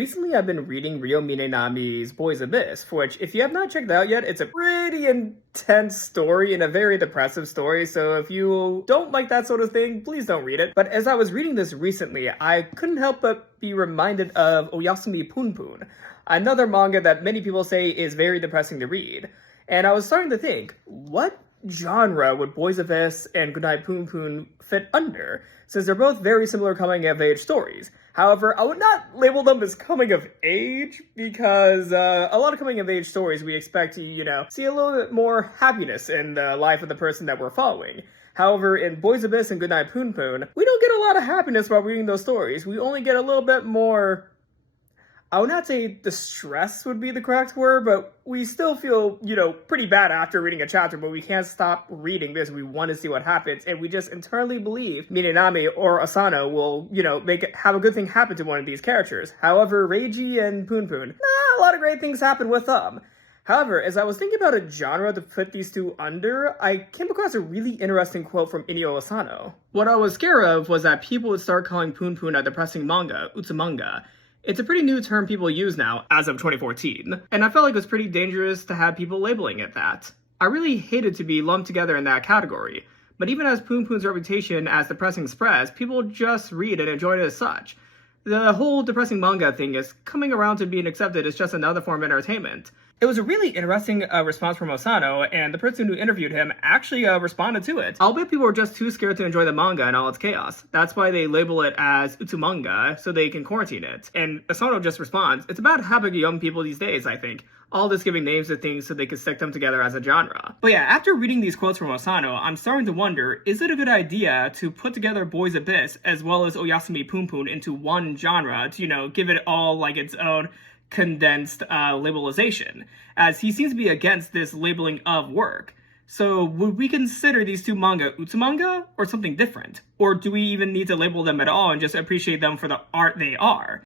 recently I've been reading Ryo Minenami's Boy's Abyss, for which, if you have not checked it out yet, it's a pretty intense story and a very depressive story, so if you don't like that sort of thing, please don't read it. But as I was reading this recently, I couldn't help but be reminded of Oyasumi Punpun, another manga that many people say is very depressing to read. And I was starting to think, what genre would Boys Abyss and Goodnight Punpun fit under, since they're both very similar coming-of-age stories. However, I would not label them as coming-of-age, because a lot of coming-of-age stories we expect to, see a little bit more happiness in the life of the person that we're following. However, in Boys Abyss and Goodnight Punpun, we don't get a lot of happiness while reading those stories. We only get a little bit more, I would not say distress would be the correct word, but we still feel, pretty bad after reading a chapter, but we can't stop reading because we want to see what happens, and we just internally believe Minenami or Asano will, have a good thing happen to one of these characters. However, Reiji and Punpun, a lot of great things happen with them. However, as I was thinking about a genre to put these two under, I came across a really interesting quote from Inio Asano. What I was scared of was that people would start calling Punpun a depressing manga, Utsumanga. It's a pretty new term people use now, as of 2014, and I felt like it was pretty dangerous to have people labeling it that. I really hated to be lumped together in that category, but even as Punpun's reputation as depressing spreads, people just read and enjoy it as such. The whole depressing manga thing is coming around to being accepted as just another form of entertainment. It was a really interesting response from Asano, and the person who interviewed him actually responded to it. I'll bet people were just too scared to enjoy the manga and all its chaos. That's why they label it as Utsumanga, so they can quarantine it. And Asano just responds, it's about having young people these days, I think. All this giving names to things so they can stick them together as a genre. But yeah, after reading these quotes from Asano, I'm starting to wonder, is it a good idea to put together Boys Abyss as well as Oyasumi Punpun into one genre to, give it all like its own condensed labelization, as he seems to be against this labeling of work. So would we consider these two manga Utsumanga or something different? Or do we even need to label them at all and just appreciate them for the art they are?